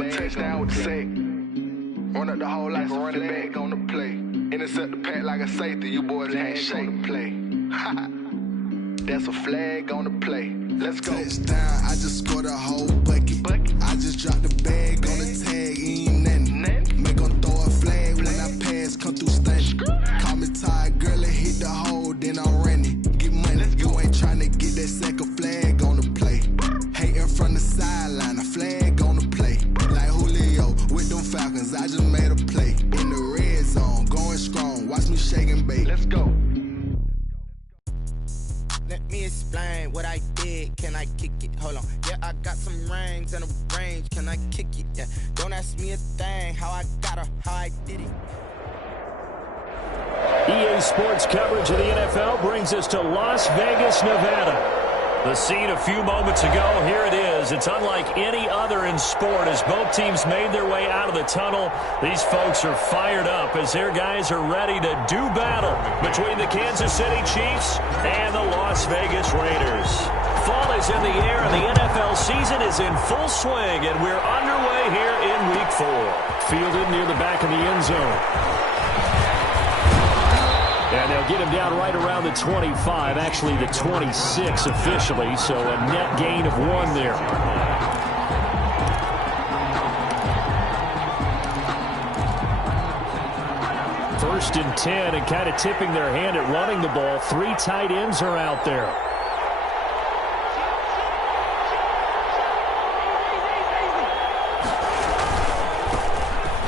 a touchdown with the sack. Run up the whole like a running back on the play. Intercept the pack like a safety. You boys handshake on the play. That's a flag on the play. Let's go. Touchdown, I just scored a whole bucket. I just dropped the bag on the tag, ain't nothing. Make 'em throw a flag when I pass, come through stunning. Call me tired, girl, and hit the hole, then I'm running. Get money, you ain't tryna get that second flag on the play. Hating from the sideline, a flag on the play. Like Julio with them Falcons, I just made a play. In the red zone, going strong, watch me shake and bake. Let's go. Let me explain what I did. Can I kick it? Hold on. Yeah, I got some rings and a range. Can I kick it? Yeah. Don't ask me a thing. How I got her, how I did it. EA Sports coverage of the NFL brings us to Las Vegas, Nevada. The scene a few moments ago, here it is. It's unlike any other in sport as both teams made their way out of the tunnel. These folks are fired up as their guys are ready to do battle between the Kansas City Chiefs and the Las Vegas Raiders. Fall is in the air and the NFL season is in full swing, and we're underway here in Week 4. Fielded near the back of the end zone. And they'll get him down right around the 25, actually the 26 officially, so a net gain of 1 there. First and 10, and kind of tipping their hand at running the ball. 3 tight ends are out there.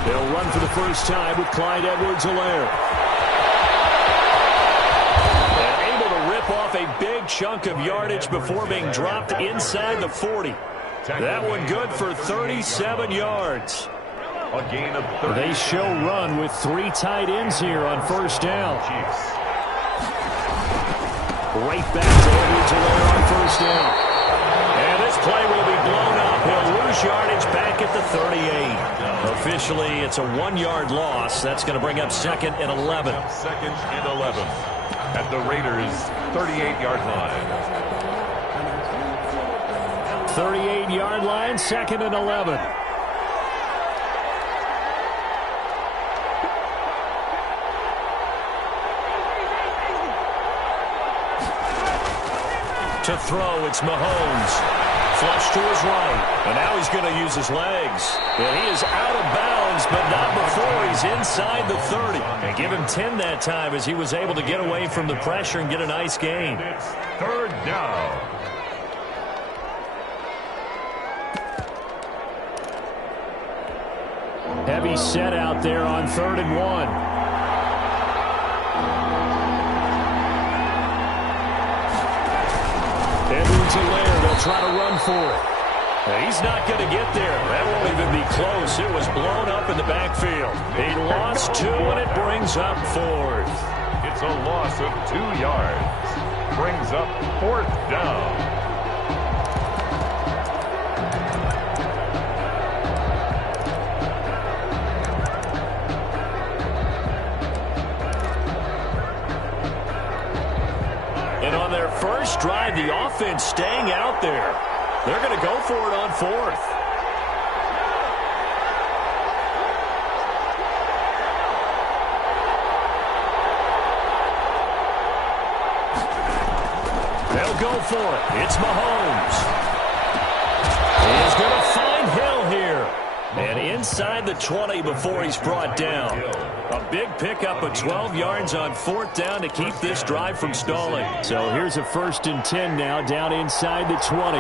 They'll run for the first time with Clyde Edwards-Helaire. Off a big chunk of yardage before being dropped inside the 40. That one good for 37 yards. A gain of 30. They show run with 3 tight ends here on first down. Right back to Edwards-Helaire on first down. And this play will be blown up. He'll lose yardage back at the 38. Officially, it's a 1-yard loss. That's going to bring up 2nd and 11. 2nd and 11. At the Raiders' 38-yard line. 38-yard line, 2nd and 11. To throw, it's Mahomes. Flush to his right. And now he's going to use his legs. And he is out of bounds, but not before he's inside the 30. And give him 10 that time as he was able to get away from the pressure and get a nice gain. It's 3rd down. Heavy set out there on 3rd and 1. Edwards-Helaire, they'll try to run for it. He's not going to get there. That won't even be close. It was blown up in the backfield. He lost 2, and it brings up 4th. It's a loss of 2 yards. Brings up 4th down. And on their first drive, the offense staying out there. They're going to go for it on 4th. They'll go for it. It's Mahomes. He's going to find Hill here. And inside the 20 before he's brought down. A big pickup of 12 yards on 4th down to keep this drive from stalling. So here's a 1st and 10 now down inside the 20.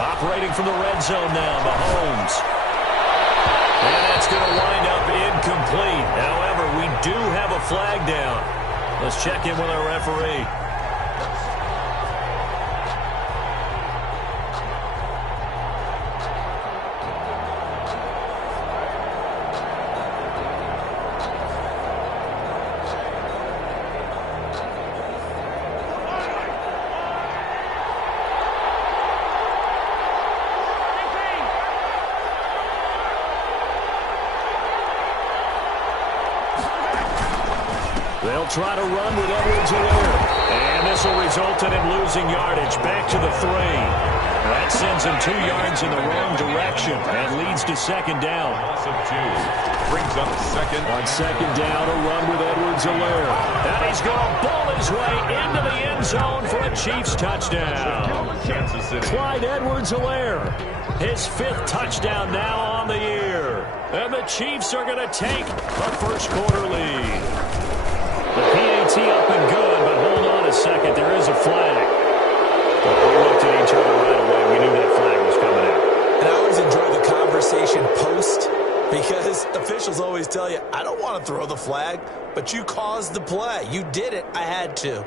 Operating from the red zone now, Mahomes. And that's going to wind up incomplete. However, we do have a flag down. Let's check in with our referee. They'll try to run with Edwards-Helaire. And this whistle resulted in losing yardage. Back to the 3. That sends him 2 yards in the wrong direction and leads to second down. Loss of 2. Brings up second. On second down, a run with Edwards-Helaire. And he's going to ball his way into the end zone for a Chiefs touchdown. Kansas City. Clyde Edwards-Helaire, his 5th touchdown now on the year. And the Chiefs are going to take a first-quarter lead. The PAT up and good, but hold on a second. There is a flag. We looked at each other right away. We knew that flag was coming out. And I always enjoy the conversation post because officials always tell you, I don't want to throw the flag, but you caused the play. You did it. I had to.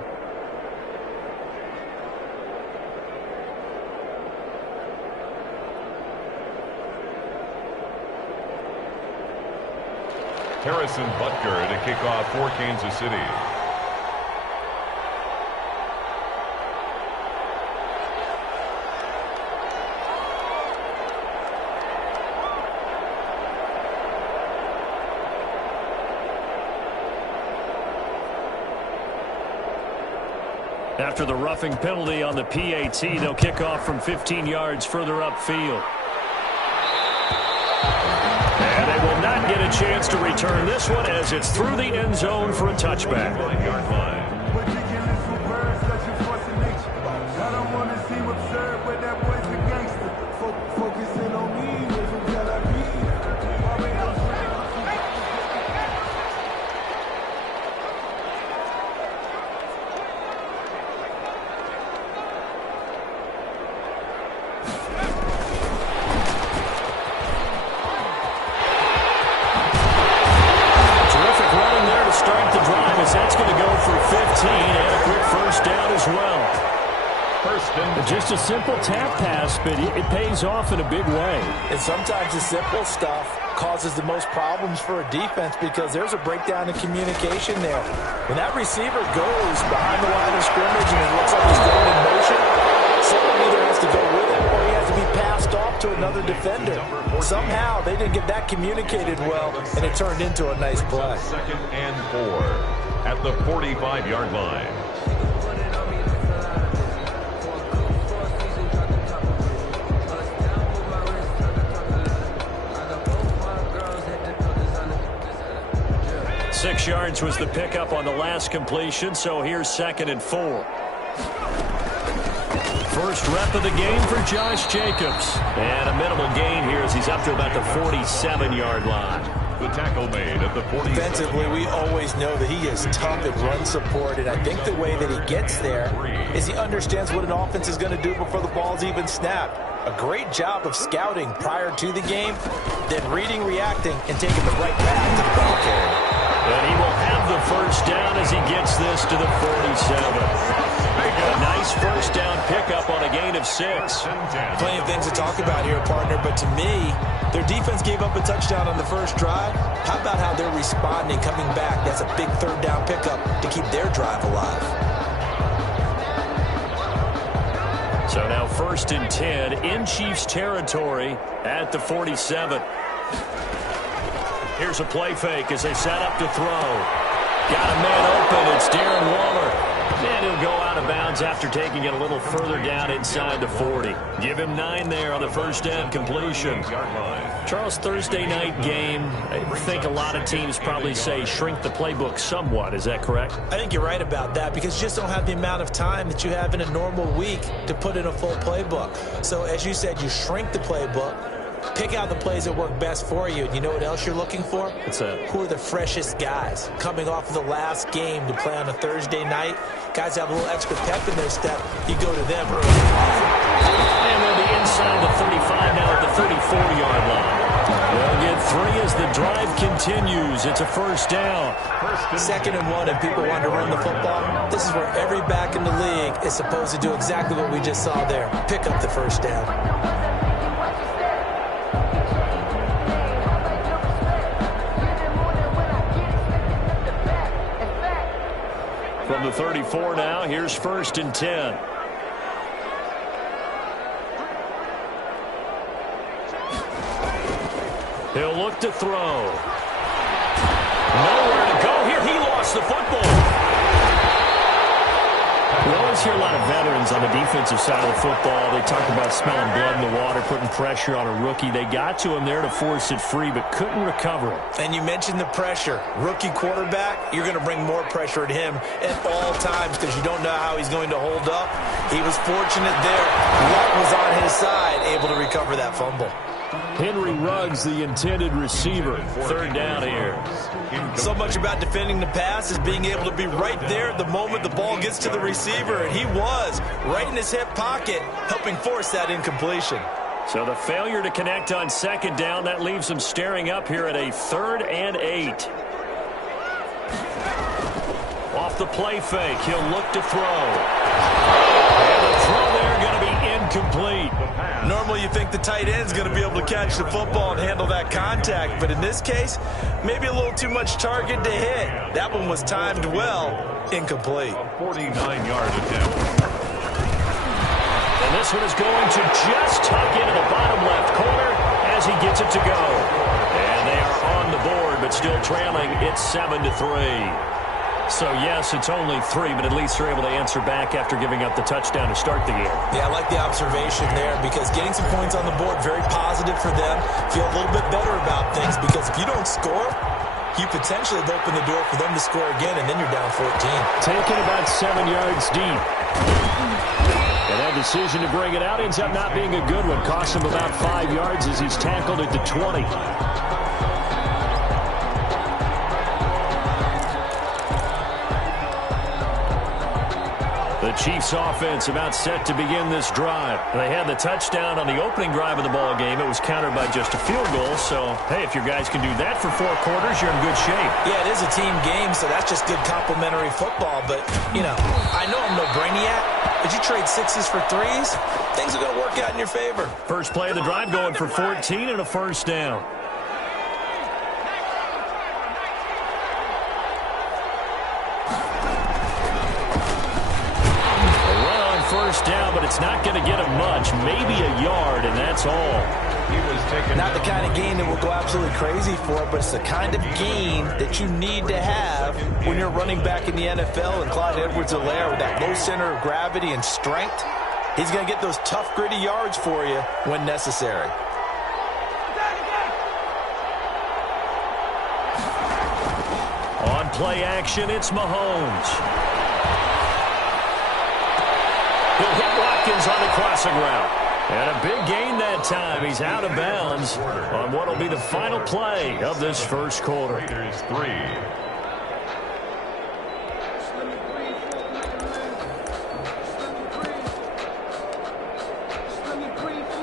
Harrison Butker to kick off for Kansas City. After the roughing penalty on the PAT, they'll kick off from 15 yards further upfield. And they will not get a chance to return this one as it's through the end zone for a touchback. Just a simple tap pass, but it pays off in a big way. And sometimes the simple stuff causes the most problems for a defense because there's a breakdown in communication there. When that receiver goes behind the line of scrimmage and it looks like he's going in motion, someone either has to go with him or he has to be passed off to another defender. Somehow they didn't get that communicated well, and it turned into a nice play. 2nd and 4 at the 45-yard line. Six yards was the pickup on the last completion, so here's 2nd and 4. First rep of the game for Josh Jacobs. And a minimal gain here as he's up to about the 47-yard line. The tackle made at the 40. Defensively, we always know that he is tough at run support, and I think the way that he gets there is he understands what an offense is going to do before the ball's even snapped. A great job of scouting prior to the game, then reading, reacting, and taking the right path to the ball carrier. And he will have the first down as he gets this to the 47. A nice first down pickup on a gain of 6. Plenty of things to talk about here, partner, but to me, their defense gave up a touchdown on the first drive. How about how they're responding, coming back? That's a big third down pickup to keep their drive alive. So now 1st and 10 in Chiefs territory at the 47. Here's a play fake as they set up to throw. Got a man open. It's Darren Waller. And he'll go out of bounds after taking it a little further down inside the 40. Give him 9 there on the first down completion. Charles, Thursday night game, I think a lot of teams probably say shrink the playbook somewhat. Is that correct? I think you're right about that because you just don't have the amount of time that you have in a normal week to put in a full playbook. So as you said, you shrink the playbook. Pick out the plays that work best for you. And you know what else you're looking for? What's that? Who are the freshest guys coming off of the last game to play on a Thursday night? Guys have a little extra pep in their step. You go to them early. And they'll be inside the 35 now at the 34-yard line. They'll get 3 as the drive continues. It's a first down. 2nd and 1 and people want to run the football. This is where every back in the league is supposed to do exactly what we just saw there. Pick up the first down. From the 34 now, here's 1st and 10. He'll look to throw. Nowhere to go here. He lost the football. Well, always hear a lot of veterans on the defensive side of the football. They talk about smelling blood in the water, putting pressure on a rookie. They got to him there to force it free, but couldn't recover it. And you mentioned the pressure. Rookie quarterback, you're going to bring more pressure at him at all times because you don't know how he's going to hold up. He was fortunate there. Luck was on his side, able to recover that fumble. Henry Ruggs, the intended receiver. Third down here. So much about defending the pass is being able to be right there at the moment the ball gets to the receiver, and he was right in his hip pocket, helping force that incompletion. So the failure to connect on second down, that leaves him staring up here at a 3rd and 8. Off the play fake, he'll look to throw. And the throw there going to be incomplete. Normally you think the tight end's going to be able to catch the football and handle that contact, but in this case, maybe a little too much target to hit. That one was timed well, incomplete. 49-yard attempt. And this one is going to just tuck into the bottom left corner as he gets it to go. And they are on the board, but still trailing. It's 7-3. So, yes, it's only 3, but at least they're able to answer back after giving up the touchdown to start the game. Yeah, I like the observation there because getting some points on the board, very positive for them. Feel a little bit better about things because if you don't score, you potentially have opened the door for them to score again, and then you're down 14. Taken about 7 yards deep. And that decision to bring it out ends up not being a good one. Costs him about 5 yards as he's tackled at the 20. The Chiefs offense about set to begin this drive. They had the touchdown on the opening drive of the ball game. It was countered by just a field goal. So, hey, if your guys can do that for 4 quarters, you're in good shape. Yeah, it is a team game, so that's just good complementary football. But, you know, I know I'm no brainiac, but you trade 6s for 3s, things are going to work out in your favor. First play of the drive going for 14 and a first down. First down, but it's not going to get him much. Maybe a yard, and that's all. He was taken. Not the kind of gain that will go absolutely crazy for, but it's the kind of gain that you need to have when you're running back in the NFL. And Clyde Edwards-Helaire with that low center of gravity and strength, he's going to get those tough, gritty yards for you when necessary. On play action, it's Mahomes. He'll hit Watkins on the crossing route. And a big gain that time. He's out of bounds on what will be the final play of this first quarter. Raiders 3.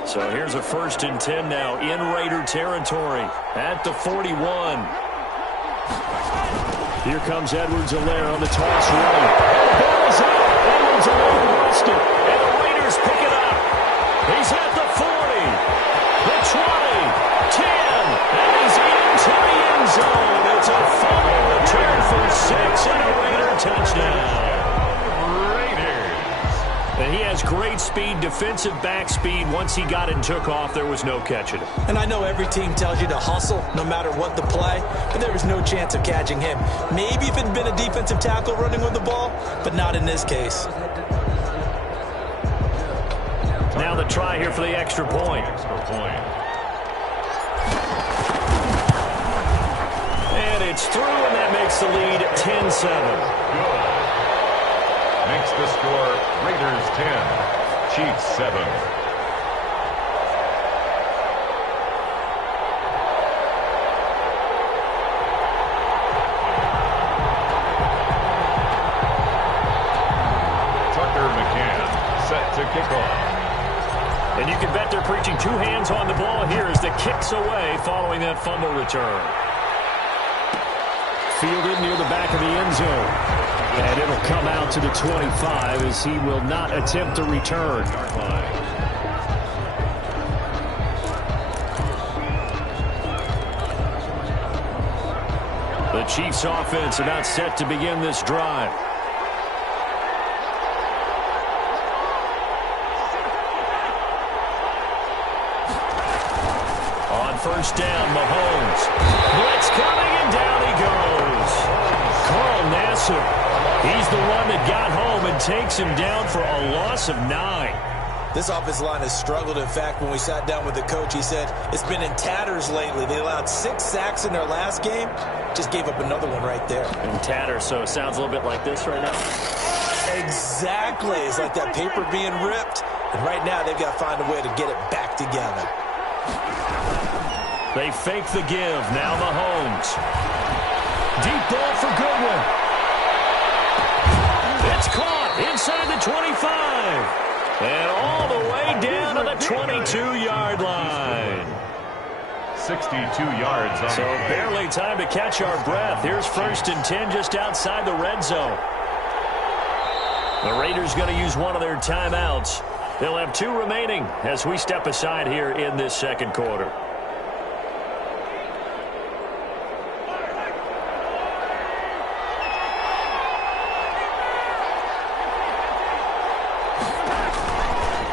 So here's a 1st and 10 now in Raider territory at the 41. Here comes Edwards-Helaire on the toss run. The ball is out. Edwards-Helaire lost it, and the Raiders pick it up. He's at the 40, the 20, 10, and he's into the end zone. It's a fumble return for 6 and a Raider touchdown. And he has great speed, defensive back speed. Once he got it and took off, there was no catching him. And I know every team tells you to hustle no matter what the play, but there was no chance of catching him. Maybe if it had been a defensive tackle running with the ball, but not in this case. Now the try here for the extra point. And it's through, and that makes the lead 10-7. Good. Makes the score Raiders 10, Chiefs 7. Tucker McCann set to kick off. And you can bet they're preaching 2 hands on the ball here as the kick's away following that fumble return. Fielded near the back of the end zone. And it'll come out to the 25 as he will not attempt to return. The Chiefs offense about set to begin this drive. On first down, Mahomes. Blitz coming, and down he goes. Carl Nassib He's the one that got home and takes him down for a loss of 9. This offensive line has struggled. In fact, when we sat down with the coach, he said it's been in tatters lately. They allowed 6 sacks in their last game. Just gave up another one right there. In tatters, so it sounds a little bit like this right now. Exactly. It's like that paper being ripped. And right now, they've got to find a way to get it back together. They fake the give. Now Mahomes. Deep ball for Goodwin. It's caught inside the 25. And all the way down to the 22-yard line. 62 yards on So barely time to catch our breath. Here's 1st and 10 just outside the red zone. The Raiders going to use one of their timeouts. They'll have 2 remaining as we step aside here in this second quarter.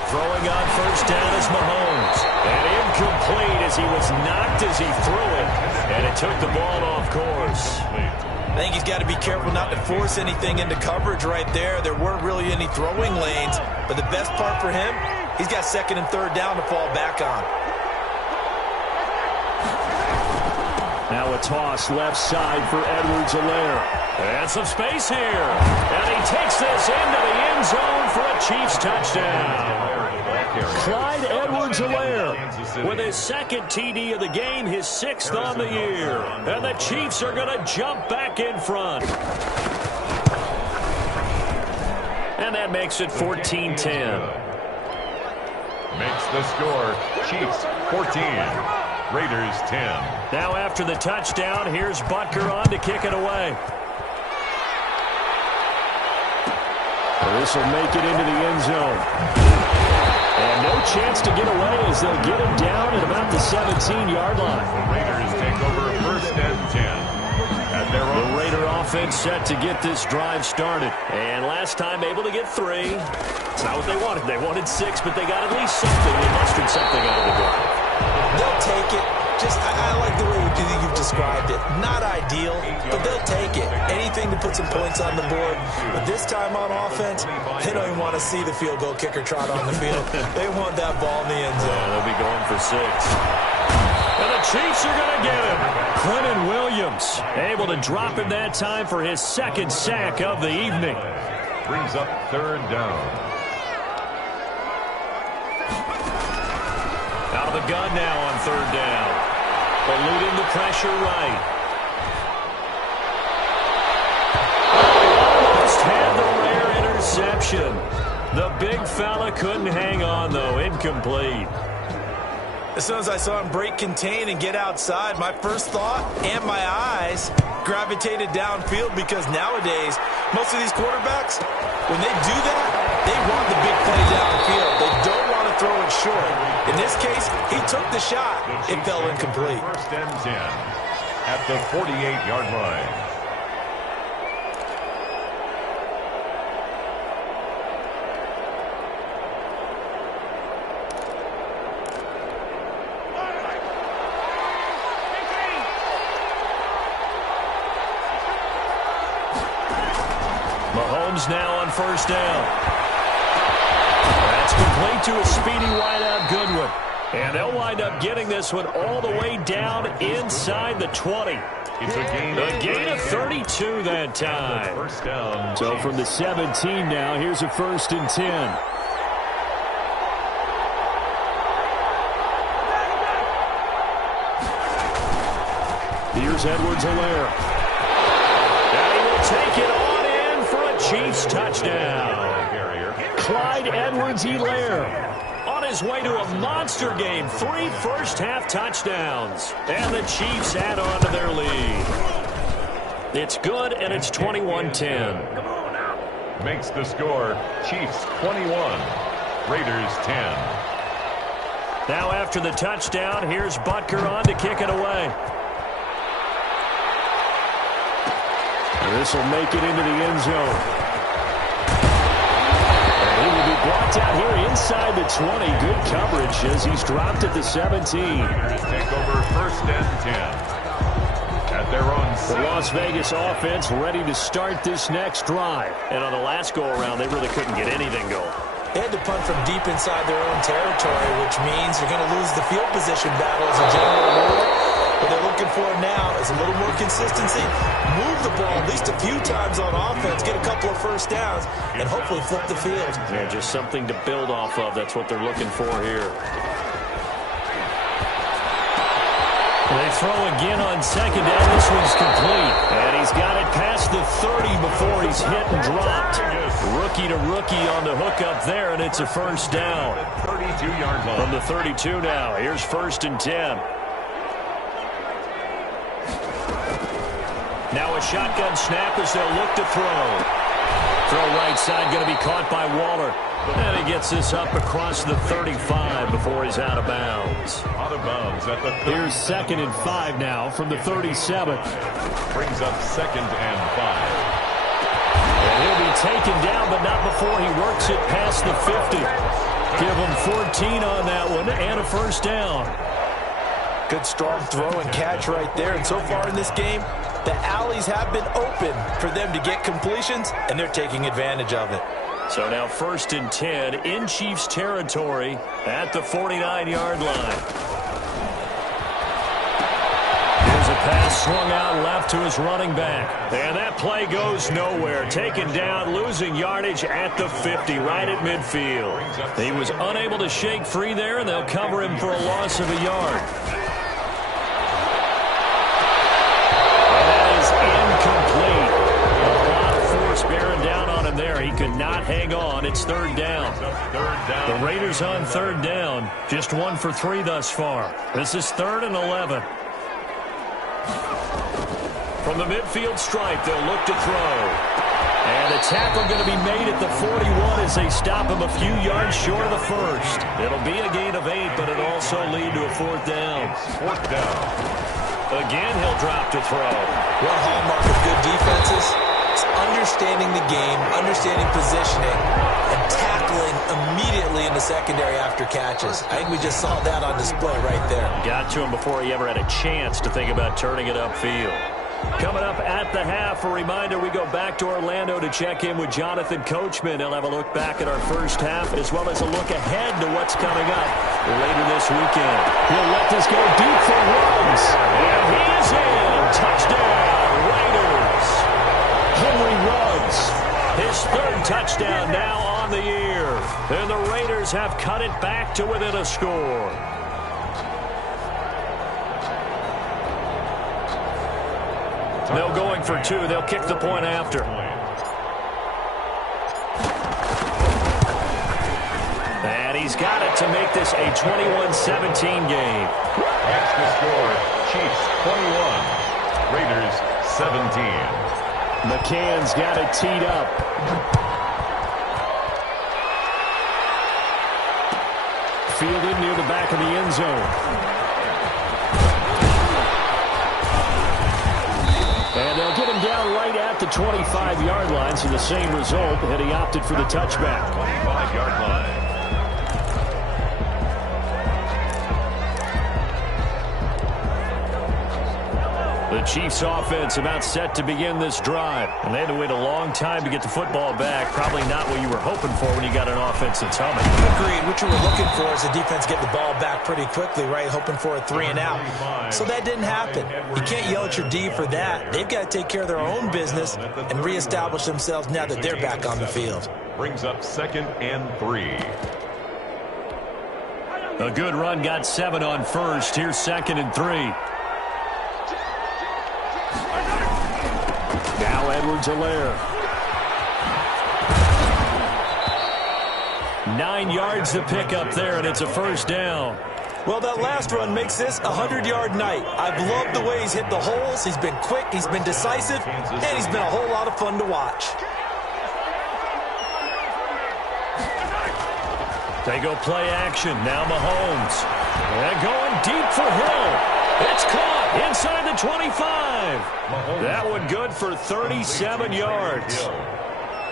Throwing on 1st down is Mahomes. And incomplete as he was knocked as he threw it. And it took the ball off course. I think he's got to be careful not to force anything into coverage right there. There weren't really any throwing lanes. But the best part for him, he's got 2nd and 3rd down to fall back on. Now a toss left side for Edwards-Helaire. And some space here. And he takes this into the end zone for a Chiefs touchdown. Clyde Edwards-Helaire with his 2nd TD of the game, his 6th on the year. And the Chiefs are going to jump back in front. And that makes it 14-10. Makes the score Chiefs 14, Raiders 10. Now after the touchdown, here's Butker on to kick it away. This will make it into the end zone. And no chance to get away as they'll get him down at about the 17-yard line. The Raiders take over 1st and 10. At their own. The Raider offense set to get this drive started. And last time able to get 3. It's not what they wanted. They wanted 6, but they got at least something. They mustered something out of the drive. They'll take it. I like the way you've described it. Not ideal, but they'll take it. Anything to put some points on the board. But this time on offense, they don't even want to see the field goal kicker trot on the field. They want that ball in the end zone. Yeah, they'll be going for 6. And the Chiefs are going to get him. Clinton Williams able to drop him that time for his 2nd sack of the evening. Brings up 3rd down. Out of the gun now on 3rd down. Eluding the pressure right. Almost had the rare interception. The big fella couldn't hang on, though. Incomplete. As soon as I saw him break contain and get outside, my first thought and my eyes gravitated downfield because nowadays, most of these quarterbacks, when they do that, they want the big play downfield. They don't want to throw it short. In this case, he took the shot. It fell incomplete. 1st and 10 at the 48-yard line. Mahomes now on 1st down. That's complete to a speedy wideout Goodwin. And they'll wind up getting this one all the way down inside the 20. It's a gain of 32 that time. 1st down. So from the 17 now, here's a 1st and 10. Here's Edwards-Helaire. And he will take it on in for a Chiefs touchdown. Clyde Edwards-Helaire on his way to a monster game. 3 first-half touchdowns. And the Chiefs add on to their lead. It's good, and it's 21-10. Makes the score Chiefs 21, Raiders 10. Now after the touchdown, here's Butker on to kick it away. This will make it into the end zone. And he will be blocked out here inside the 20. Good coverage as he's dropped at the 17. Raiders take over 1st and 10 at their own The Las Vegas offense ready to start this next drive. And on the last go-around, they really couldn't get anything going. They had to punt from deep inside their own territory, which means you're going to lose the field position battle as a general rule. What they're looking for now is a little more consistency, move the ball at least a few times on offense, get a couple of first downs, and hopefully flip the field. Yeah, just something to build off of. That's what they're looking for here. They throw again on second down. This one's complete. And he's got it past the 30 before he's hit and dropped. Rookie to rookie on the hook up there, and it's a first down. 32-yard line. From the 32 now. Here's 1st and 10. Now a shotgun snap as they'll look to throw. Throw right side going to be caught by Waller. And he gets this up across the 35 before he's out of bounds. Out of bounds at the 30. Here's 2nd and 5 now from the 37. Brings up 2nd and 5. And he'll be taken down, but not before he works it past the 50. Give him 14 on that one and a first down. Good strong throw and catch right there. And so far in this game, the alleys have been open for them to get completions, and they're taking advantage of it. So now 1st and 10 in Chiefs territory at the 49-yard line. Here's a pass swung out left to his running back. And that play goes nowhere. Taken down, losing yardage at the 50, right at midfield. He was unable to shake free there, and they'll cover him for a loss of a yard. Incomplete. A lot of force bearing down on him there. He could not hang on. It's 3rd down. The Raiders on 3rd down. Just 1 for 3 thus far. This is 3rd and 11. From the midfield stripe, they'll look to throw. And the tackle going to be made at the 41 as they stop him a few yards short of the first. It'll be a gain of 8, but it'll also lead to a 4th down. 4th down. Again, he'll drop to throw. One hallmark of good defenses is understanding the game, understanding positioning, and tackling immediately in the secondary after catches. I think we just saw that on display right there. Got to him before he ever had a chance to think about turning it upfield. Coming up at the half, a reminder, we go back to Orlando to check in with Jonathan Coachman. He'll have a look back at our first half as well as a look ahead to what's coming up later this weekend. He'll let this go deep for runs. And he is in. Touchdown, Raiders. Henry Ruggs, his 3rd touchdown now on the year. And the Raiders have cut it back to within a score. They'll going for 2. They'll kick the point after. And he's got it to make this a 21-17 game. That's the score. Chiefs 21. Raiders 17. McCann's got it teed up. Fielded near the back of the end zone. And they'll get him down right at the 25-yard line, so the same result, and he opted for the touchback. 25-yard line. The Chiefs offense about set to begin this drive. And they had to wait a long time to get the football back. Probably not what you were hoping for when you got an offense that's humming. Agreed. What you were looking for is the defense get the ball back pretty quickly, right? Hoping for a 3 and out. So that didn't happen. You can't yell at your D for that. They've got to take care of their own business and reestablish themselves now that they're back on the field. Brings up 2nd and 3. A good run got 7 on first. Here's 2nd and 3. Now Edwards-Helaire. 9 yards to pick up there, and it's a first down. Well, that last run makes this a 100-yard night. I've loved the way he's hit the holes. He's been quick, he's been decisive, and he's been a whole lot of fun to watch. They go play action. Now Mahomes. And going deep for Hill. It's caught inside the 25. That one good for 37 yards.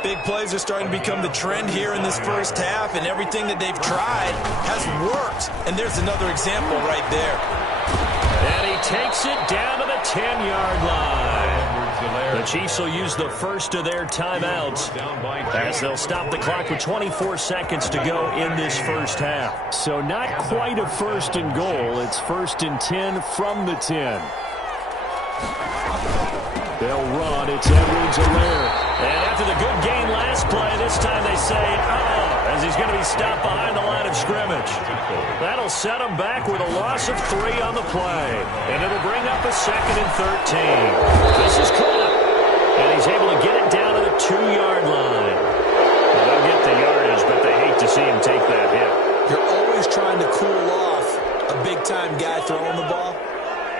Big plays are starting to become the trend here in this first half, and everything that they've tried has worked. And there's another example right there. And he takes it down to the 10-yard line. The Chiefs will use the first of their timeouts as they'll stop the clock with 24 seconds to go in this first half. So not quite a first and goal. It's first and 10 from the 10. They'll run. It's Edwards-Helaire. And after the good gain last play, this time they say, as he's going to be stopped behind the line of scrimmage. That'll set him back with a loss of 3 on the play. And it'll bring up a second and 13. This is caught. And he's able to get it down to the 2-yard line. Well, they'll get the yardage, but they hate to see him take that hit. You're always trying to cool off a big-time guy throwing the ball,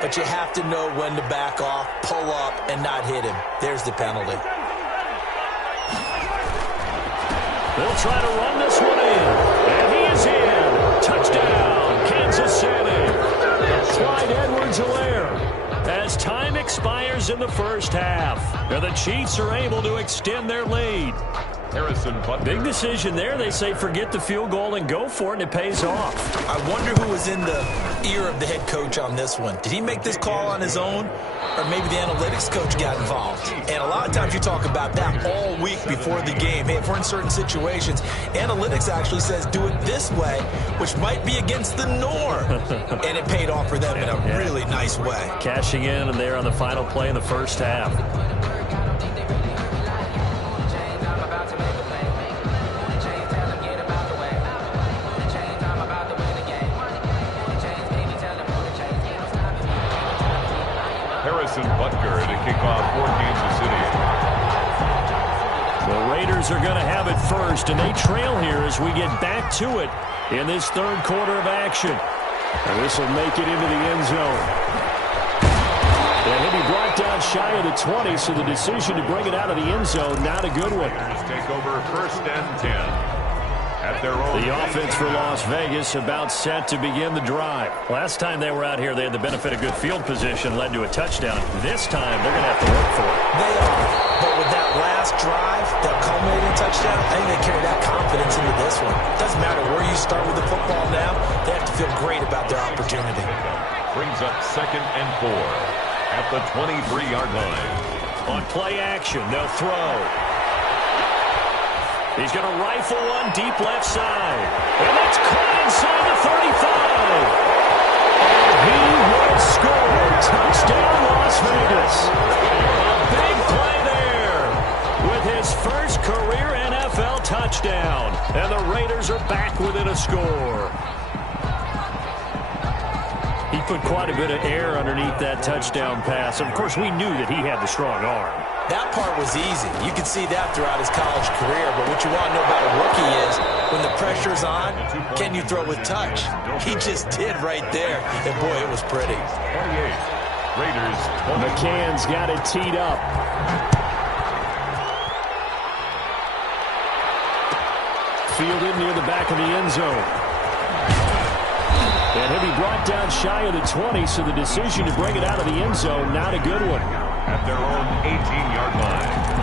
but you have to know when to back off, pull up, and not hit him. There's the penalty. They'll try to run this one in. And he is in. Touchdown, Kansas City. Clyde Edwards-Helaire. As time expires in the first half, the Chiefs are able to extend their lead. Big decision there. They say forget the field goal and go for it, and it pays off. I wonder who was in the ear of the head coach on this one. Did he make this call on his own? Or maybe the analytics coach got involved. And a lot of times you talk about that all week before the game. Hey, if we're in certain situations, analytics actually says do it this way, which might be against the norm. And it paid off for them in a really nice way. Cashing in, and they're on the final play in the first half. Butker to kick off for Kansas City. The Raiders are going to have it first, and they trail here as we get back to it in this third quarter of action. And this will make it into the end zone. And he'll be brought down shy of the 20, so the decision to bring it out of the end zone, not a good one. Take over first and 10. At their own the offense for Las Vegas about set to begin the drive. Last time they were out here, they had the benefit of good field position, led to a touchdown. This time, they're going to have to work for it. They are. But with that last drive, that culminating touchdown, I think they carry that confidence into this one. Doesn't matter where you start with the football now, they have to feel great about their opportunity. Brings up second and 4 at the 23-yard line. On play action, they'll throw. He's going to rifle one deep left side. And that's caught inside the 35. And he will score. Touchdown, Las Vegas. A big play there with his first career NFL touchdown. And the Raiders are back within a score. He put quite a bit of air underneath that touchdown pass. Of course, we knew that he had the strong arm. That part was easy. You could see that throughout his college career. But what you want to know about a rookie is when the pressure's on, can you throw with touch? He just did right there. And, boy, it was pretty. 28. Raiders. McCann's got it teed up. Fielded near the back of the end zone. And he'll be brought down shy of the 20, so the decision to bring it out of the end zone, not a good one. At their own 18-yard line.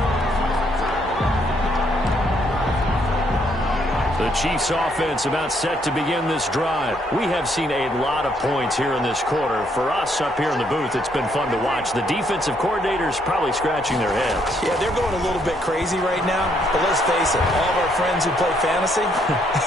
The Chiefs offense about set to begin this drive. We have seen a lot of points here in this quarter. For us up here in the booth, it's been fun to watch. The defensive coordinators probably scratching their heads. Yeah, they're going a little bit crazy right now. But let's face it, all of our friends who play fantasy,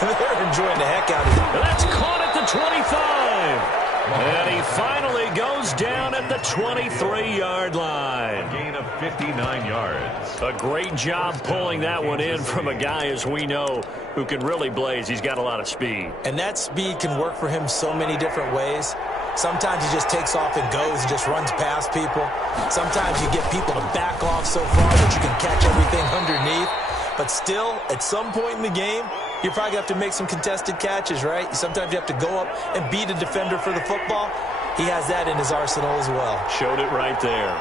they're enjoying the heck out of it. That's caught at the 25. And he finally goes down at the 23-yard line. A gain of 59 yards. A great job pulling that one in from a guy, as we know, who can really blaze. He's got a lot of speed. And that speed can work for him so many different ways. Sometimes he just takes off and goes and just runs past people. Sometimes you get people to back off so far that you can catch everything underneath. But still, at some point in the game, you're probably going to have to make some contested catches, right? Sometimes you have to go up and beat a defender for the football. He has that in his arsenal as well. Showed it right there.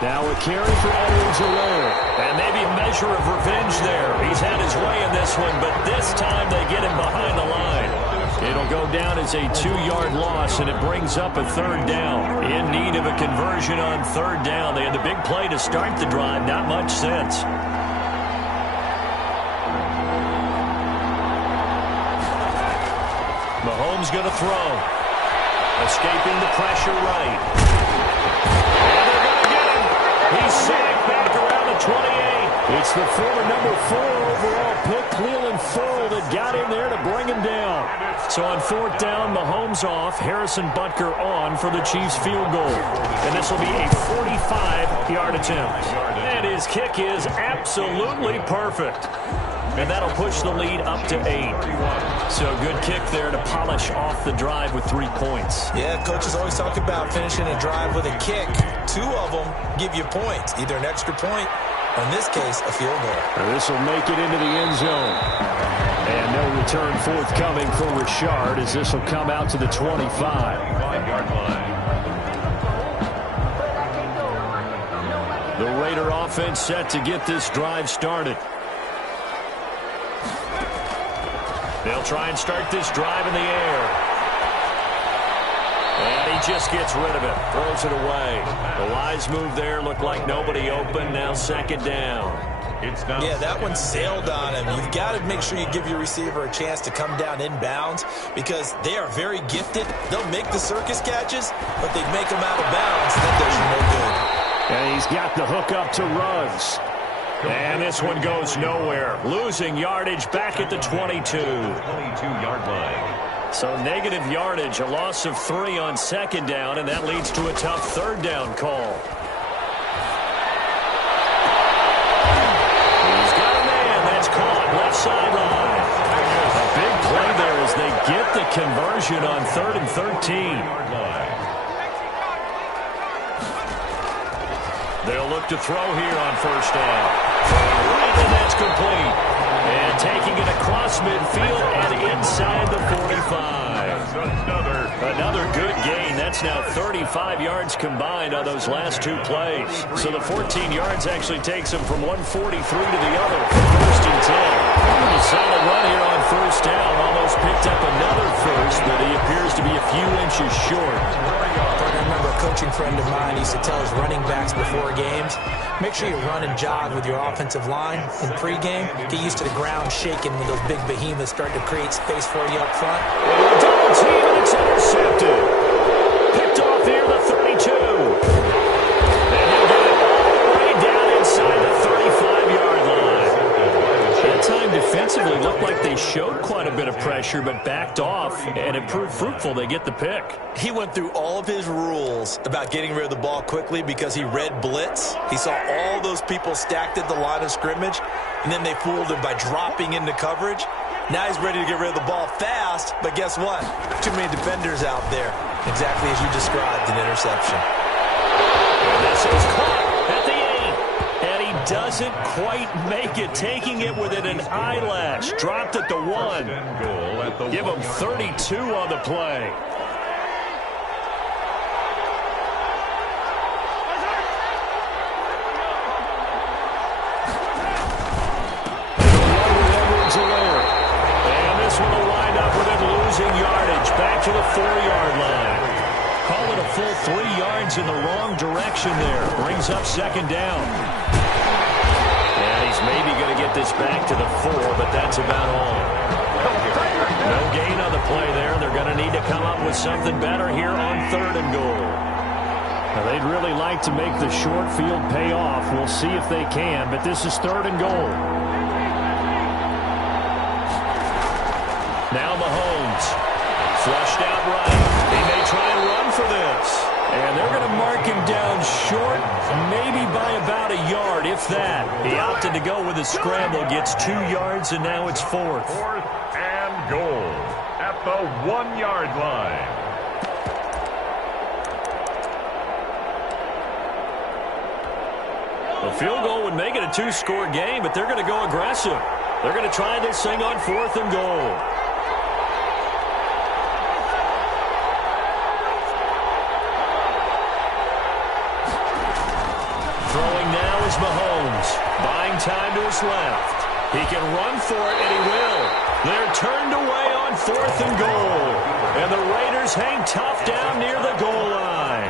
Now a carry for Edwards-Helaire. And maybe a measure of revenge there. He's had his way in this one, but this time they get him behind the line. It'll go down as a 2-yard loss, and it brings up a third down. In need of a conversion on third down. They had the big play to start the drive. Not much sense. Mahomes going to throw. Escaping the pressure right. And they're going to get him. He's sacked back around the 28. It's the former number 4 overall pick, Cleveland Ferrell, that got in there to bring him down. So on 4th down, Mahomes off, Harrison Butker on for the Chiefs field goal. And this will be a 45-yard attempt. And his kick is absolutely perfect. And that'll push the lead up to 8. So a good kick there to polish off the drive with 3 points. Yeah, coaches always talk about finishing a drive with a kick. 2 of them give you points, either an extra point, or in this case, a field goal. And this will make it into the end zone. And no return forthcoming for Richard as this will come out to the 25-yard line. The Raider offense set to get this drive started. They'll try and start this drive in the air. And he just gets rid of it. Throws it away. The wise move there. Looked like nobody open. Now 2nd down. Yeah, that one sailed on him. You've got to make sure you give your receiver a chance to come down inbounds because they are very gifted. They'll make the circus catches, but they make them out of bounds. That does you no good. And he's got the hook up to Ruggs. And this one goes nowhere. Losing yardage back at the 22-yard line. So negative yardage, a loss of 3 on 2nd down, and that leads to a tough 3rd down call. He's got a man. That's caught left sideline. A big play there as they get the conversion on 3rd and 13. They'll look to throw here on 1st down. Right, and that's complete. And taking it across midfield and inside the 45. Another good gain. That's now 35 yards combined on those last 2 plays. So the 14 yards actually takes him from 143 to the other for 1st and 10. A solid run here on 1st down. Almost picked up another first, but he appears to be a few inches short. I remember a coaching friend of mine used to tell his running backs before games, make sure you run and jog with your offensive line in pregame. Get used to the ground shaking when those big behemoths start to create space for you up front. Double team, and it's intercepted. Picked off here, the 32. And he'll get it all the way down inside the 35-yard line. That time defensively looked like they showed quite a bit of pressure, but backed off, and it proved fruitful. They get the pick. He went through all of his rules about getting rid of the ball quickly because he read blitz. He saw all those people stacked at the line of scrimmage, and then they fooled him by dropping into coverage. Now he's ready to get rid of the ball fast, but guess what? Too many defenders out there. Exactly as you described, an interception. And this is caught at the 8. And he doesn't quite make it, taking it within an eyelash. Dropped at the 1. Give him 32 on the play. And this one will wind up with him losing yardage back to the 4-yard line. Call it a full 3 yards in the wrong direction there. Brings up 2nd down. And he's maybe going to get this back to the 4, but that's about all. No gain on the play there. They're going to need to come up with something better here on 3rd and goal. Now, they'd really like to make the short field pay off. We'll see if they can, but this is 3rd and goal. Now Mahomes, flushed out right. He may try and run for this. And they're going to mark him down short, maybe by about a yard, if that. He opted to go with a scramble, gets 2 yards, and now it's 4th. 4th and goal at the 1-yard line. A field goal would make it a 2-score game, but they're going to go aggressive. They're going to try this thing on 4th and goal. Throwing now is Mahomes. Buying time to his left. He can run for it, and he will. They're turned away on 4th and goal. And the Raiders hang tough down near the goal line.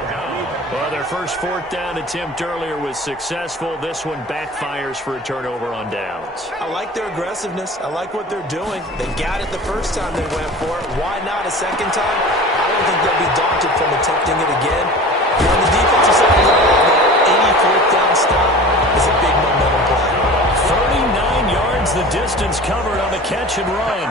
Well, their first fourth down attempt earlier was successful. This one backfires for a turnover on downs. I like their aggressiveness. I like what they're doing. They got it the first time they went for it. Why not a second time? I don't think they'll be daunted from attempting it again. On the defensive side of the ball, any fourth down stop is a big momentum play. 39 yards the distance covered on the catch and run.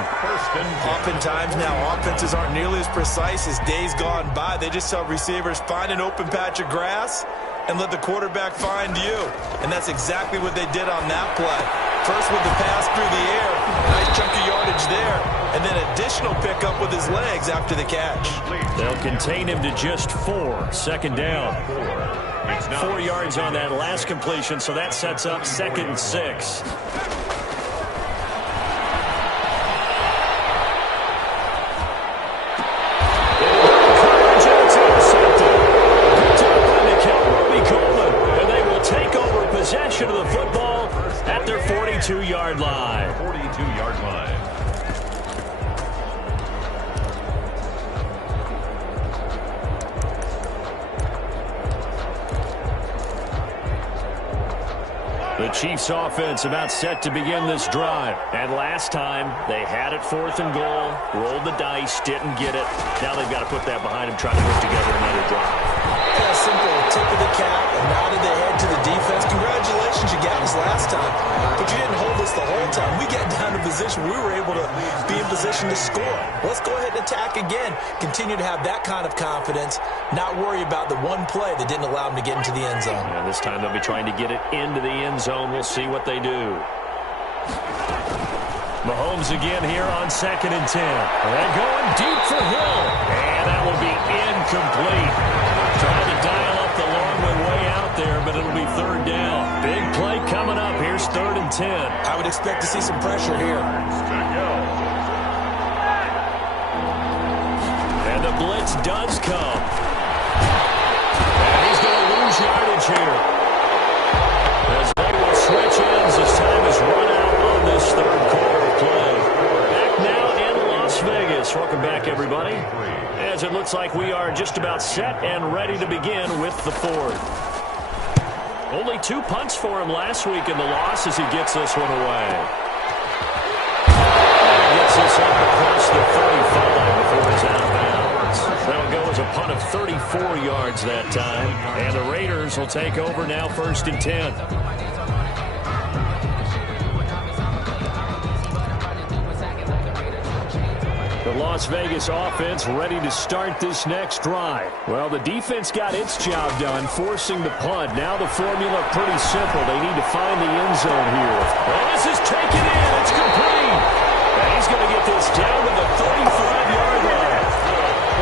Oftentimes now, offenses aren't nearly as precise as days gone by. They just tell receivers, find an open patch of grass and let the quarterback find you. And that's exactly what they did on that play. First with the pass through the air, nice chunk of yardage there, and then additional pickup with his legs after the catch. They'll contain him to just 4. Second down. 4 yards on that last completion, so that sets up 2nd and 6. Possession of the football at their 42-yard line. 42-yard line. The Chiefs offense about set to begin this drive. And last time, they had it 4th and goal, rolled the dice, didn't get it. Now they've got to put that behind them, try to put together another drive. Yeah, simple tip of the cap, a nod of the head to the defense. Congratulations, you got us last time. But you didn't hold us the whole time. We got down to position. We were able to be in position to score. Let's go ahead and attack again. Continue to have that kind of confidence, not worry about the one play that didn't allow them to get into the end zone. Yeah, this time they'll be trying to get it into the end zone. We'll see what they do. Mahomes again here on 2nd and 10. They're going deep for Hill. And that will be incomplete. Trying to dial up the long way out there, but it'll be 3rd down. Big play coming up. Here's 3rd and 10. I would expect to see some pressure here. And the blitz does come. And he's going to lose yardage here. As they will switch ends as time is run out on this 3rd quarter play. Back now in Las Vegas. Welcome back, everybody. As it looks like we are just about set and ready to begin with the 4th. Only 2 punts for him last week in the loss as he gets this one away. And gets this up across the 35 before he's out of bounds. That'll go as a punt of 34 yards that time. And the Raiders will take over now 1st and 10. The Las Vegas offense ready to start this next drive. Well, the defense got its job done, forcing the punt. Now the formula pretty simple. They need to find the end zone here. Well, this is taken in. It's complete. And he's going to get this down to the 35-yard line.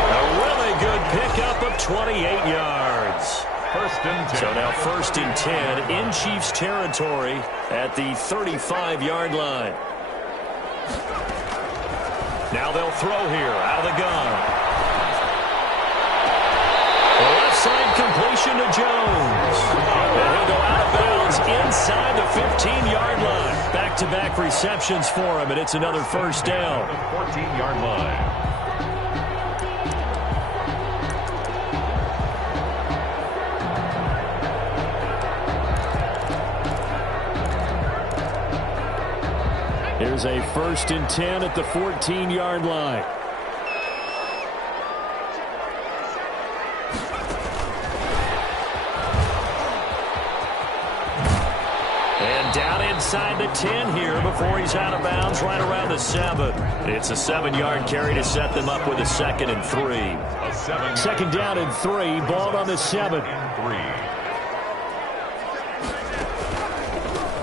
A really good pickup of 28 yards. 1st and 10. So now 1st and 10 in Chiefs territory at the 35-yard line. Now they'll throw here out of the gun. The left side completion to Jones. And he'll go out of bounds inside the 15-yard line. Back-to-back receptions for him, and it's another 1st down. The 14-yard line. Here's a 1st and 10 at the 14-yard line. And down inside the 10 here before he's out of bounds right around the 7. It's a 7-yard carry to set them up with a 2nd and 3. 2nd down and 3, ball on the 7.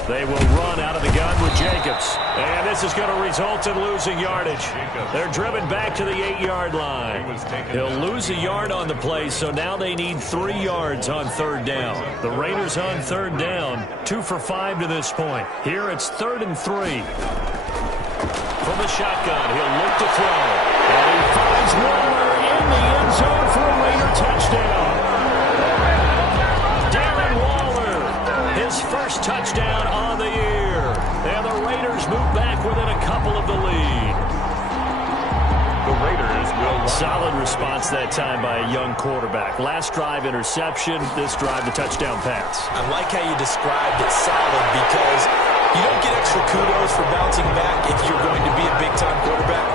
They will run out of the gun with Jacobs. And this is going to result in losing yardage. They're driven back to the 8-yard line. He'll lose a yard on the play, so now they need 3 yards on 3rd down. The Raiders on 3rd down, 2 for 5 to this point. Here it's 3rd and 3. From the shotgun, he'll look to throw. And he finds Waller in the end zone for a Raider touchdown. Darren Waller, his first touchdown on the year. And the Raiders move back within a couple of the lead. The Raiders will. Solid response that time by a young quarterback. Last drive, interception. This drive, the touchdown pass. I like how you described it, solid, because you don't get extra kudos for bouncing back if you're going to be a big-time quarterback.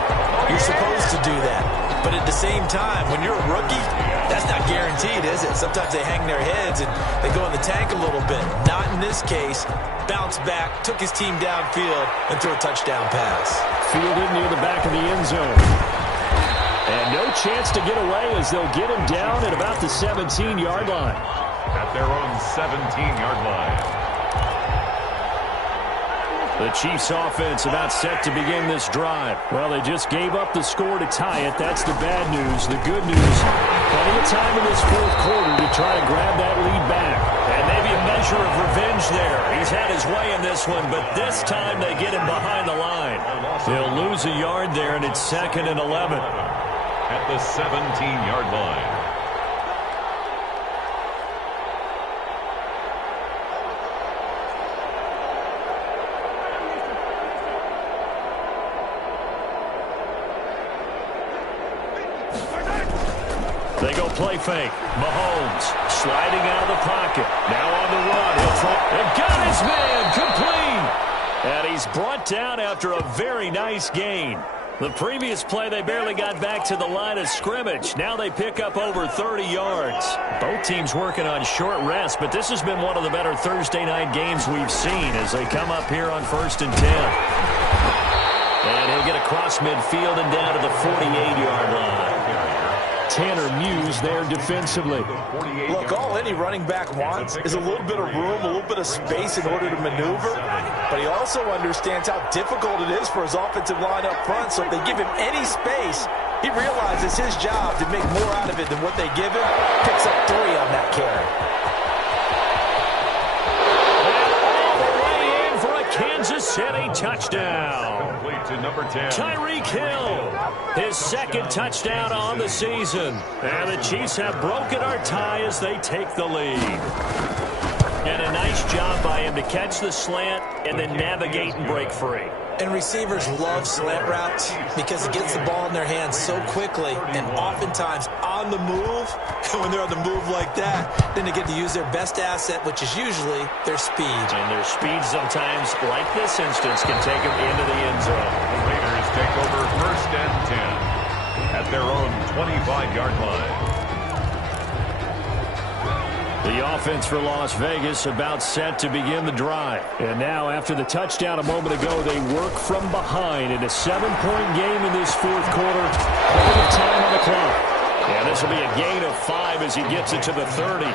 You're supposed to do that. But at the same time, when you're a rookie, that's not guaranteed, is it? Sometimes they hang their heads and they go in the tank a little bit. Not in this case. Bounced back, took his team downfield, and threw a touchdown pass. Fielded near the back of the end zone. And no chance to get away as they'll get him down at about the 17-yard line. At their own 17-yard line. The Chiefs offense about set to begin this drive. Well, they just gave up the score to tie it. That's the bad news. The good news, plenty of time in this fourth quarter to try to grab that lead back. And maybe a measure of revenge there. He's had his way in this one, but this time they get him behind the line. They'll lose a yard there, and it's 2nd and 11. At the 17-yard line. They go play fake. Mahomes sliding out of the pocket. Now on the run. He'll throw. And got his man complete. And he's brought down after a very nice gain. The previous play, they barely got back to the line of scrimmage. Now they pick up over 30 yards. Both teams working on short rest, but this has been one of the better Thursday night games we've seen as they come up here on 1st and 10. And he'll get across midfield and down to the 48-yard line. Tanner Muse there defensively. Look, all any running back wants is a little bit of room, a little bit of space in order to maneuver. But he also understands how difficult it is for his offensive line up front. So if they give him any space, he realizes his job to make more out of it than what they give him. Picks up 3 on that carry. And all the way in for a Kansas City touchdown. To number 10. Tyreek Hill, his 2nd touchdown on the season. And the Chiefs have broken our tie as they take the lead. And a nice job by him to catch the slant and then navigate and break free. And receivers love slant routes because it gets the ball in their hands so quickly and oftentimes on the move. When they're on the move like that, then they get to use their best asset, which is usually their speed. And their speed sometimes, like this instance, can take them into the end zone. The Raiders take over 1st and 10 at their own 25-yard line. The offense for Las Vegas about set to begin the drive. And now, after the touchdown a moment ago, they work from behind in a 7-point game in this fourth quarter. Plenty of time on the clock. And this will be a gain of 5 as he gets it to the 30.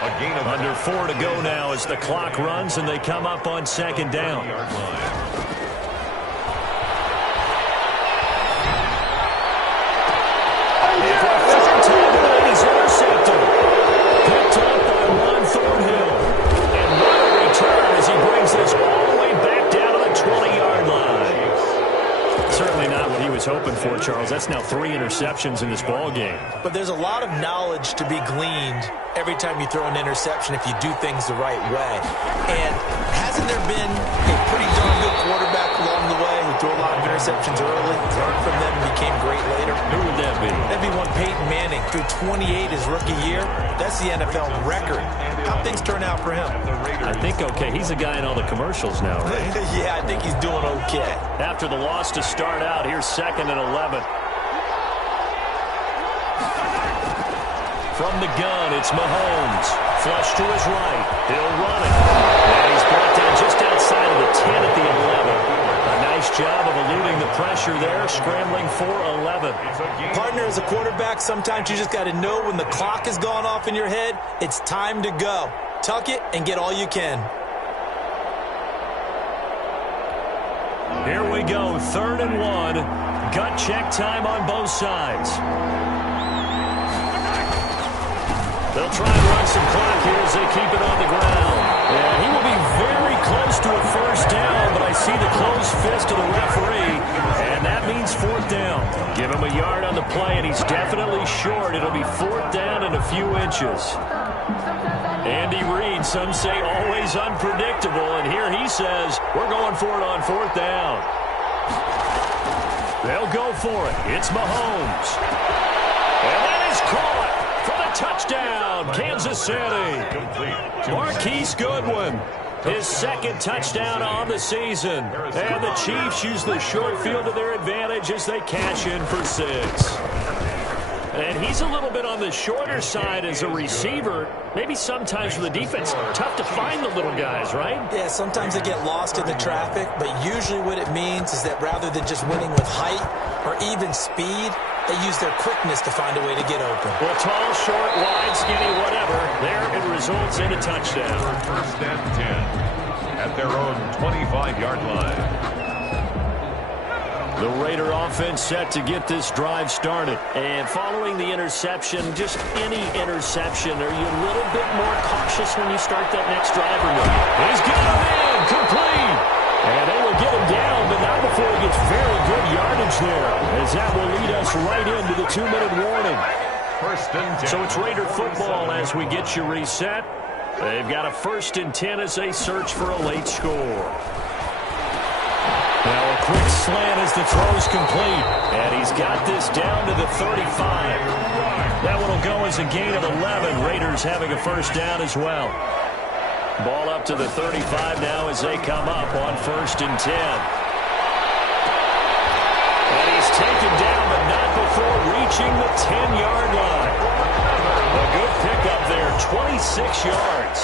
A gain of under 4 to go now as the clock runs and they come up on 2nd down. Hoping for, Charles. That's now 3 interceptions in this ball game. But there's a lot of knowledge to be gleaned every time you throw an interception if you do things the right way. And hasn't there been a pretty darn good quarterback along the way who threw a lot of interceptions early, learned from them, and became great later? Who would that be? That'd be one Peyton Manning. Threw 28 his rookie year. That's the NFL record. How'd things turn out for him? I think okay. He's a guy in all the commercials now, right? Yeah, I think he's doing okay. After the loss to start out, here's 2nd and 11. From the gun, it's Mahomes. Flush to his right. He'll run it. And he's brought down just outside of the 10 at the 11. A nice job of eluding the pressure there, scrambling for 11. Partner, as a quarterback, sometimes you just got to know when the clock has gone off in your head, it's time to go. Tuck it and get all you can. Here we go, 3rd and 1. Gut check time on both sides. They'll try and run some clock here as they keep it on the ground. And he will be very close to a 1st down, but I see the closed fist of the referee, and that means 4th down. Give him a yard on the play, and he's definitely short. It'll be 4th down and a few inches. Andy Reid, some say always unpredictable, and here he says, we're going for it on 4th down. They'll go for it. It's Mahomes. And that is caught for the touchdown, Kansas City. Marquise Goodwin, his second touchdown on the season. And the Chiefs use the short field to their advantage as they cash in for 6. And he's a little bit on the shorter side as a receiver. Maybe sometimes for the defense, tough to find the little guys, right? Yeah, sometimes they get lost in the traffic, but usually what it means is that rather than just winning with height or even speed, they use their quickness to find a way to get open. Well, tall, short, wide, skinny, whatever, there it results in a touchdown. First and 10 at their own 25-yard line. The Raider offense set to get this drive started. And following the interception, just any interception, are you a little bit more cautious when you start that next drive or no? He's got him in, complete. And they will get him down, but not before he gets very good yardage there, as that will lead us right into the 2-minute warning. First and 10. So it's Raider football as we get you reset. They've got a 1st and 10 as they search for a late score. Now a quick slant as the throw's complete. And he's got this down to the 35. That one will go as a gain of 11. Raiders having a first down as well. Ball up to the 35 now as they come up on 1st and 10. And he's taken down, but not before reaching the 10-yard line. A good pickup there, 26 yards.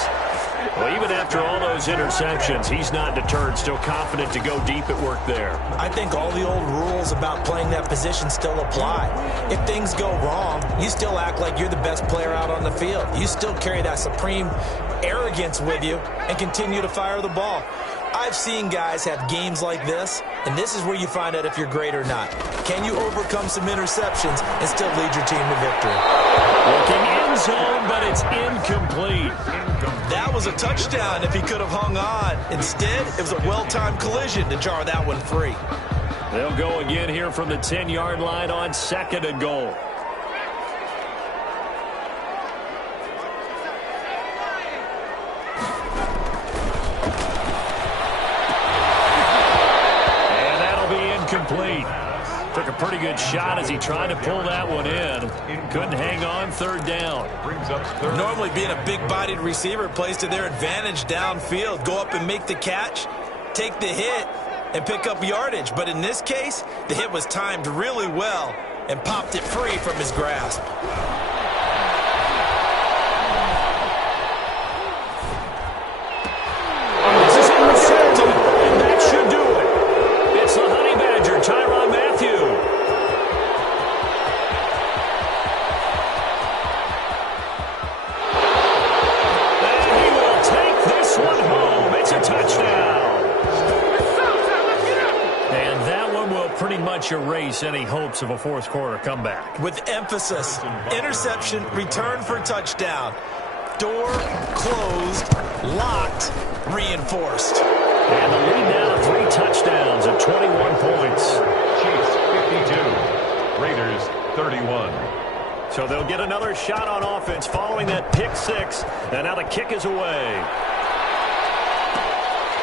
Well, even after all those interceptions, he's not deterred, still confident to go deep at work there. I think all the old rules about playing that position still apply. If things go wrong, you still act like you're the best player out on the field. You still carry that supreme arrogance with you and continue to fire the ball. I've seen guys have games like this, and this is where you find out if you're great or not. Can you overcome some interceptions and still lead your team to victory? Looking end zone, but it's incomplete. That was a touchdown if he could have hung on. Instead, it was a well-timed collision to jar that one free. They'll go again here from the 10-yard line on 2nd and goal. And that'll be incomplete. Took a pretty good shot as he tried to pull that one in. Couldn't hang on, 3rd down. Brings up 3rd. Normally being a big-bodied receiver plays to their advantage downfield. Go up and make the catch, take the hit, and pick up yardage. But in this case, the hit was timed really well and popped it free from his grasp. This is intercepted, and that should do it. It's the Honey Badger, Tyrann Mathieu. And he will take this one home. It's a touchdown. And that one will pretty much erase any hopes of a 4th quarter comeback. With emphasis, interception, return for touchdown. Door closed, locked, reinforced. And the lead now, 3 touchdowns at 21 points. Chiefs 52, Raiders 31. So they'll get another shot on offense following that pick 6. And now the kick is away.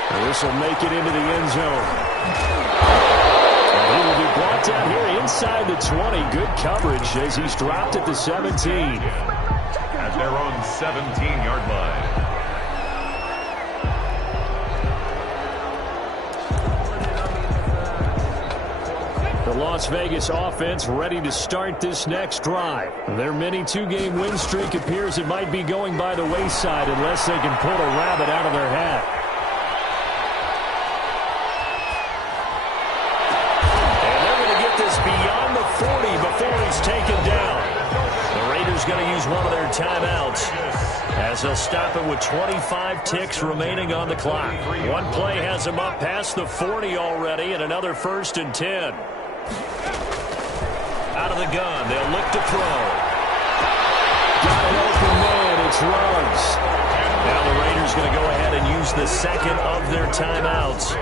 And this will make it into the end zone. And he will be brought down here inside the 20. Good coverage as he's dropped at the 17. At their own 17-yard line. The Las Vegas offense ready to start this next drive. Their mini 2-game win streak appears it might be going by the wayside unless they can pull a rabbit out of their hat. And they're going to get this beyond the 40 before he's taken down. The Raiders going to use one of their timeouts as they'll stop it with 25 ticks remaining on the clock. One play has them up past the 40 already, and another 1st and 10. Out of the gun, they'll look to throw. Got an open man, it's Ruggs. Now the Raiders going to go ahead and use the second of their timeouts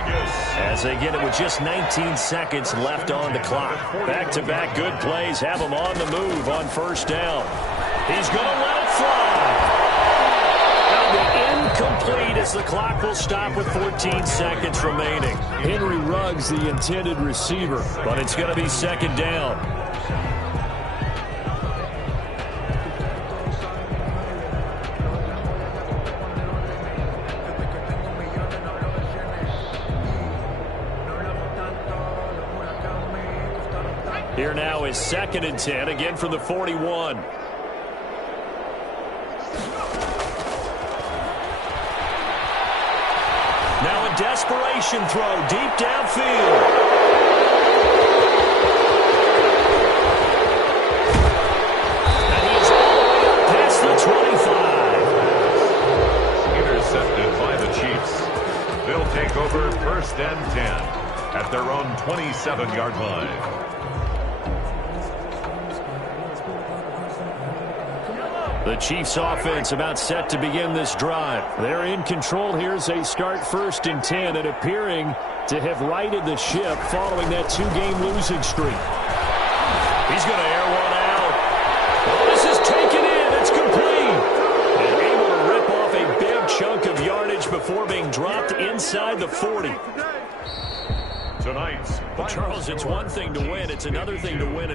as they get it with just 19 seconds left on the clock. Back-to-back good plays have them on the move on 1st down. He's going to let it fly. That'll be incomplete as the clock will stop with 14 seconds remaining. Henry Ruggs, the intended receiver. But it's going to be second down. Here now is 2nd and 10, again from the 41. Now a desperation throw deep downfield. And he's all the way up past the 25. Intercepted by the Chiefs. They'll take over 1st and 10 at their own 27-yard line. The Chiefs offense about set to begin this drive. They're in control here as they start 1st and 10 and appearing to have righted the ship following that 2-game losing streak. He's going to air one out. Oh, this is taken in. It's complete. And able to rip off a big chunk of yardage before being dropped inside the 40. Tonight's Charles, it's one thing to win. It's another thing to win